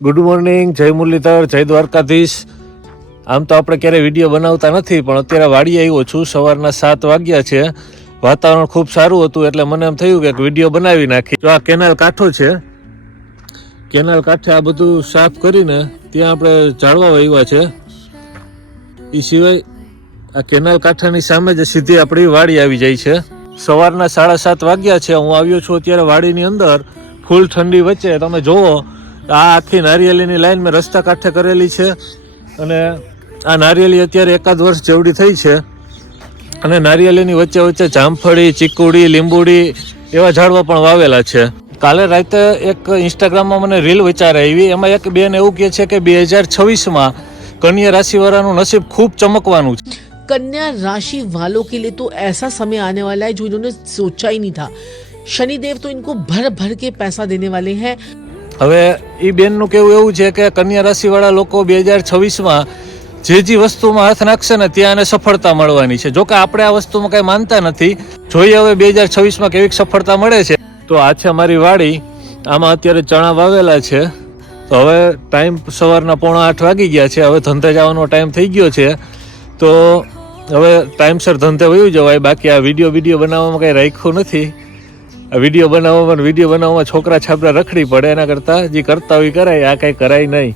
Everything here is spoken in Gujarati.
ગુડ મોર્નિંગ, જય મુરલીધર, જય દ્વારકાધીશ. આમ તો આપણે ક્યારેય વિડીયો બનાવતા નથી, પણ અત્યારે વાડીએ આવ્યો છું. સવારના 7 વાગ્યા છે. વાતાવરણ ખૂબ સારું હતું એટલે મને એમ થયું કે એક વિડીયો બનાવી નાખી. જો આ કેનાલ કાંઠો છે, કેનાલ કાંઠે આ બધું સાફ કરીને ત્યાં આપણે ઝાડવા વાવ્યા છે. એ સિવાય આ કેનાલ કાંઠાની સામે જ સીધી આપણી વાડી આવી જાય છે. સવારના 7:30 વાગ્યા છે. હું આવ્યો છું અત્યારે વાડીની અંદર. ફૂલ ઠંડી વચ્ચે તમે જુઓ, આ આખી નારિયેળીની લાઈન મેં રસ્તા કાંઠે કરેલી છે. અને આ નારિયેળી અત્યારે 1 વર્ષ જેવડી થઈ છે. અને નારિયેળીની વચ્ચે વચ્ચે જામફળી, ચીકુડી, લીંબુડી એવા ઝાડવા પણ વાવેલા છે. કાલે રાતે એક ઇન્સ્ટાગ્રામમાં મને રીલ વિચાર આવી. એમાં એક બેન એવું કહે છે કે 2026માં કન્યા રાશિવાળાનું નસીબ ખૂબ ચમકવાનું છે. कन्या राशि वालों के लिए तो ऐसा समय आने वाला है जो इन्होंने सोचा ही नहीं था. शनिदेव तो इनको भर भर के पैसा देने वाले हैं. હવે એ બેનનું કેવું એવું છે કે કન્યા રાશિવાળા લોકો 2026માં જે વસ્તુમાં હાથ નાખશે ને ત્યાં એને સફળતા મળવાની છે. જોકે આપણે આ વસ્તુમાં કઈ માનતા નથી. જોઈએ હવે 2026માં કેવી સફળતા મળે છે. તો આ છે મારી વાડી. આમાં અત્યારે ચણા વાવેલા છે. તો હવે ટાઈમ સવારના 7:45 વાગી ગયા છે. હવે ધંધે જવાનો ટાઈમ થઈ ગયો છે. તો હવે ટાઈમસર ધંધે વયું જવાય. બાકી આ વિડીયો બનાવવામાં કંઈ રાખ્યું નથી. આ વિડીયો બનાવવામાં છોકરા છાપરા રખડી પડે. એના કરતાં જે કરતા હોય કરાય, આ કંઈ કરાય નહીં.